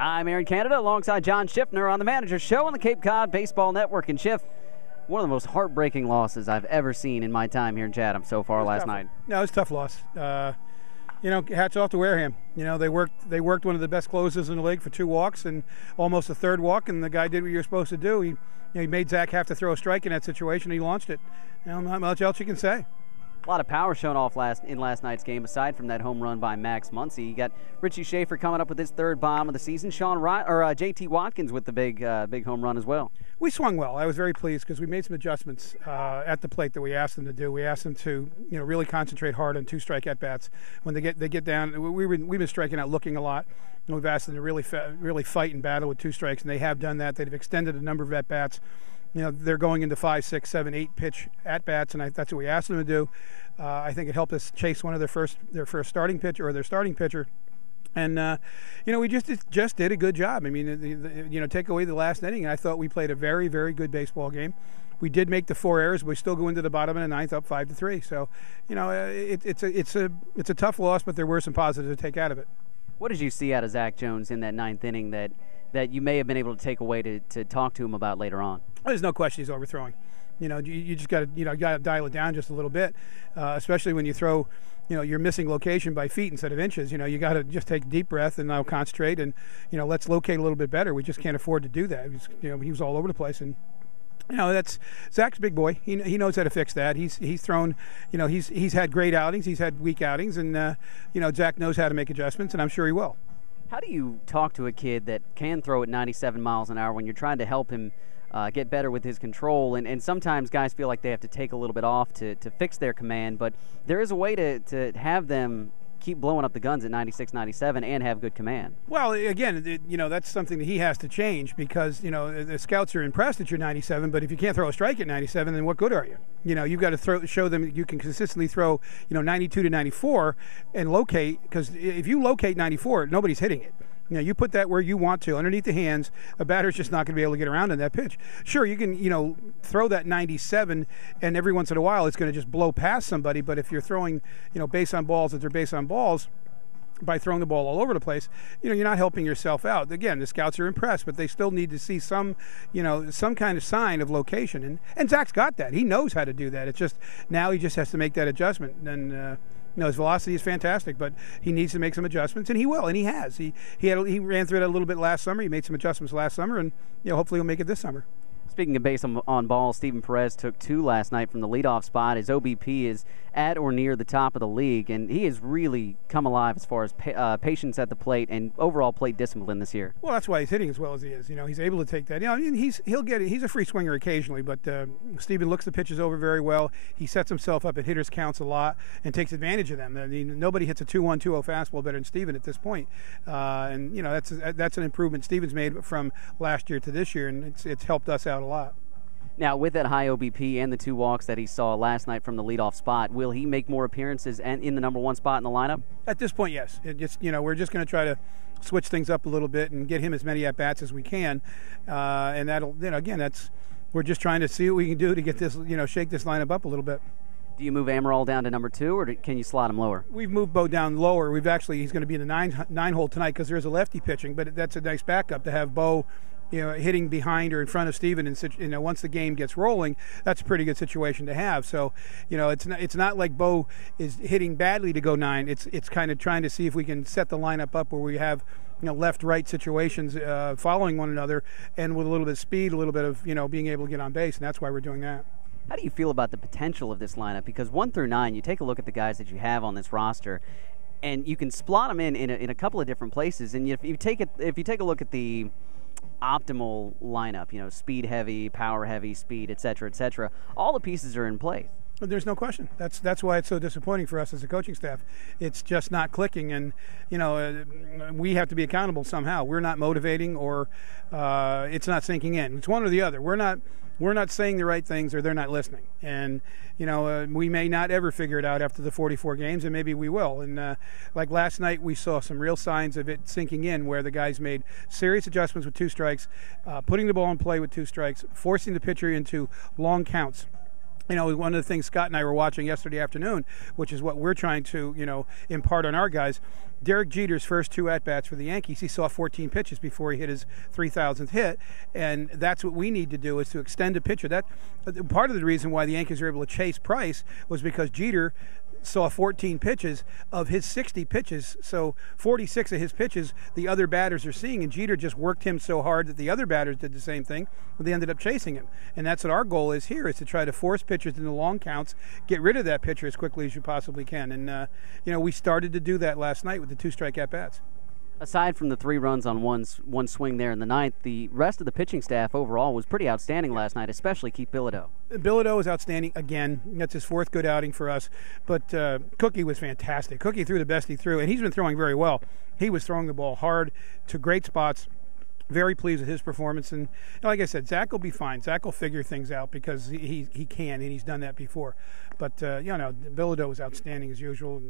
I'm Aaron Canada alongside John Schiffner on the Manager's Show on the Cape Cod Baseball Network. And Schiff, one of the most heartbreaking losses I've ever seen in my time here in Chatham so far last night. No, it was a tough loss. Hats off to Wareham. They worked one of the best closes in the league for 2 walks and almost a third walk, and the guy did what you're supposed to do. He made Zach have to throw a strike in that situation. He launched it. Not much else you can say. A lot of power shown off in last night's game, aside from that home run by Max Muncy. You got Richie Schaefer coming up with his 3rd bomb of the season. J.T. Watkins with the big home run as well. We swung well. I was very pleased because we made some adjustments at the plate that we asked them to do. We asked them to, really concentrate hard on 2 strike at bats. When they get down, we've been striking out looking a lot. And we've asked them to really fight and battle with 2 strikes, and they have done that. They've extended a number of at bats. They're going into 5, 6, 7, 8 pitch at bats, and that's what we asked them to do. I think it helped us chase one of their first starting pitcher or their starting pitcher, and we just did a good job. I mean, take away the last inning, and I thought we played a very, very good baseball game. We did make the 4 errors, but we still go into the bottom of the 9th up 5-3. So, it's a tough loss, but there were some positives to take out of it. What did you see out of Zach Jones in that 9th inning that you may have been able to take away to talk to him about later on? There's no question he's overthrowing. You just got to dial it down just a little bit, especially when you throw, you're missing location by feet instead of inches. You got to just take a deep breath and now concentrate and, let's locate a little bit better. We just can't afford to do that. He was all over the place, and that's Zach's a big boy. He knows how to fix that. He's thrown, he's had great outings, he's had weak outings, and Zach knows how to make adjustments, and I'm sure he will. How do you talk to a kid that can throw at 97 miles an hour when you're trying to help him get better with his control? And sometimes guys feel like they have to take a little bit off to fix their command, but there is a way to have them keep blowing up the guns at 96, 97 and have good command. Well, again, that's something that he has to change because, the scouts are impressed that you're 97, but if you can't throw a strike at 97, then what good are you? You've got to show them that you can consistently throw, 92 to 94 and locate, because if you locate 94, nobody's hitting it. You put that where you want to, underneath the hands, a batter's just not going to be able to get around in that pitch. Sure, you can, throw that 97, and every once in a while it's going to just blow past somebody, but if you're throwing, base on balls that they're base on balls, by throwing the ball all over the place, you're not helping yourself out. Again, the scouts are impressed, but they still need to see some kind of sign of location. And Zach's got that. He knows how to do that. It's just now he just has to make that adjustment. And his velocity is fantastic, but he needs to make some adjustments, and he will, and he has. He ran through it a little bit last summer. He made some adjustments last summer, and hopefully he'll make it this summer. Speaking of base on balls, Steven Perez took 2 last night from the leadoff spot. His OBP is at or near the top of the league, and he has really come alive as far as patience at the plate and overall plate discipline this year. Well, that's why he's hitting as well as he is. He's able to take that. He'll get it. He's a free swinger occasionally, but Steven looks the pitches over very well. He sets himself up at hitters' counts a lot and takes advantage of them. I mean, nobody hits a 2-1, 2-0 fastball better than Steven at this point. And that's an improvement Steven's made from last year to this year, and it's helped us out a lot. Now, with that high OBP and the 2 walks that he saw last night from the leadoff spot, will he make more appearances and in the number 1 spot in the lineup? At this point, yes. We're just going to try to switch things up a little bit and get him as many at-bats as we can. And that'll, we're just trying to see what we can do to get this, shake this lineup up a little bit. Do you move Amaral down to number 2, or can you slot him lower? We've moved Bo down lower. He's going to be in the 9 hole tonight because there's a lefty pitching, but that's a nice backup to have Bo hitting behind or in front of Steven, and once the game gets rolling, that's a pretty good situation to have. So, it's not like Bo is hitting badly to go 9. It's kind of trying to see if we can set the lineup up where we have, left-right situations following one another, and with a little bit of speed, a little bit of being able to get on base, and that's why we're doing that. How do you feel about the potential of this lineup? Because 1 through 9, you take a look at the guys that you have on this roster, and you can slot them in a couple of different places. And if you take a look at the optimal lineup, speed heavy, power heavy, speed, etc., all the pieces are in place. There's no question. That's why it's so disappointing for us as a coaching staff. It's just not clicking, and we have to be accountable somehow. We're not motivating, or it's not sinking in. It's one or the other. We're not saying the right things, or they're not listening. And we may not ever figure it out after the 44 games, and maybe we will. And like last night, we saw some real signs of it sinking in, where the guys made serious adjustments with 2 strikes, putting the ball in play with 2 strikes, forcing the pitcher into long counts. One of the things Scott and I were watching yesterday afternoon, which is what we're trying to, impart on our guys, Derek Jeter's first 2 at-bats for the Yankees, he saw 14 pitches before he hit his 3,000th hit, and that's what we need to do, is to extend a pitcher. That part of the reason why the Yankees were able to chase Price was because Jeter saw 14 pitches of his 60 pitches, so 46 of his pitches the other batters are seeing, and Jeter just worked him so hard that the other batters did the same thing, but they ended up chasing him. And that's what our goal is here, is to try to force pitchers into long counts, get rid of that pitcher as quickly as you possibly can. And we started to do that last night with the 2-strike at-bats. Aside from the 3 runs on one swing there in the ninth, the rest of the pitching staff overall was pretty outstanding last night, especially Keith Bilodeau. Bilodeau was outstanding again. That's his 4th good outing for us. But Cookie was fantastic. Cookie threw the best he threw, and he's been throwing very well. He was throwing the ball hard to great spots. Very pleased with his performance. And like I said, Zach will be fine. Zach will figure things out because he can, and he's done that before. But, Bilodeau was outstanding as usual.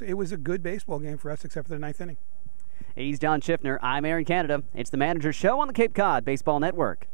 It was a good baseball game for us except for the 9th inning. He's John Schiffner. I'm Aaron Canada. It's the Manager's Show on the Cape Cod Baseball Network.